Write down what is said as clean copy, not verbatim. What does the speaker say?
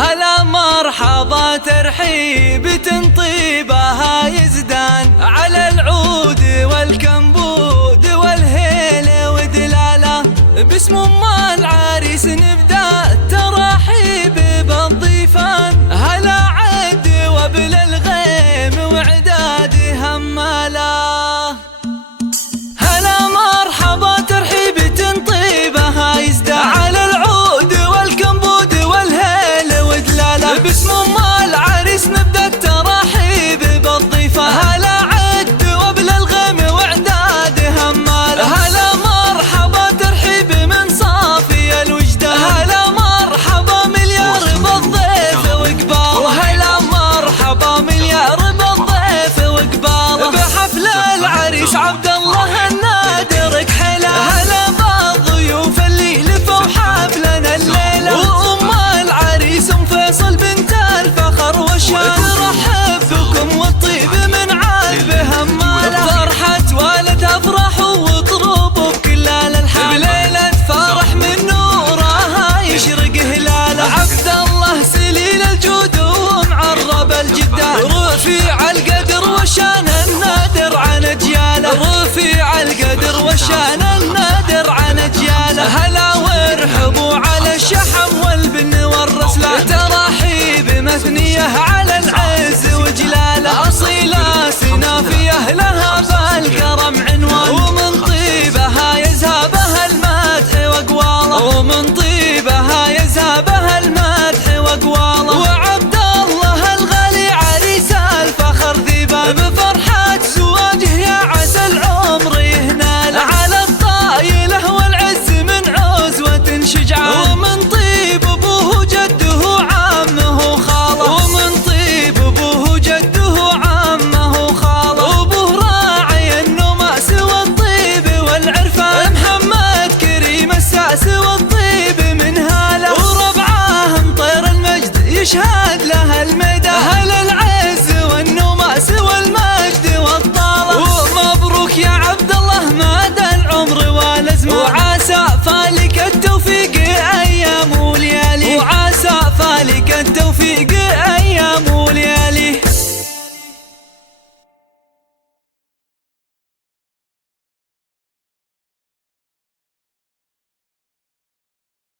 هلا مرحبا ترحيب تنطيبها يزدان على العود والكمبود والهيلة ودلالة. باسم ام العريس نبدا التراحيب بالضيفان. هلا عد وبل الغيم وعداد هماله. هلا مرحبا ترحيب تنطيبها يزدان على العود والكمبود والهيل ودلاله. باسم ام العريس نبدا التراحيب بالضيفان. هلا عد وبل الغيم وعداد هماله. هلا مرحبا ترحيب من صافي الوجدان. هلا مرحبا مليار بالضيف وقباله. وهلا مرحبا مليار بالضيف وقباله. بحفل العريس عبد الله النادر كحيله. هلا بالضيوف اللي لفوا حفلنا الليله. وام العريس ام فيصل بنت الفخر والشان ترحب بكم والطيب من عذب هماله. فرحة ولد افرحوا واطربوا بكل الالحان. بليلة فرح من نورها يشرق هلاله. عبد الله سليل الجود ومعرب الجدان. رفيع القدر والشان النادر عن اجياله. رفيع القدر والشان النادر عن اجياله. هلا وارحبوا على الشحم والبن والرسلان. تراحيب مثنيه على العز وجلاله. اصيله سنافيه لها بالكرم عنوان. ومن طيبها يذهبها المدح واقواله. ومن طيبها يذهبها المدح واقواله. وعبد الله الغالي عريس الفخر ذيبان. بفرحة زواجه يا عسى العمر يهناله. على الطايله والعز من عزوة شجعان. ومن طيب ابوه جده عمه خاله. ومن طيب ابوه جده عمه خاله. ابوه راعي النماس والطيب والعرفان. محمد كريم الساس والطيب من هاله. وربعاه مطير المجد يشهد له الميدان. اهل العز والنماس والمجد والطاله. ومبروك يا عبد الله مدى العمر والازمان. وعسى فالك التوفيق ايام وليالي. وعسى فالك التوفيق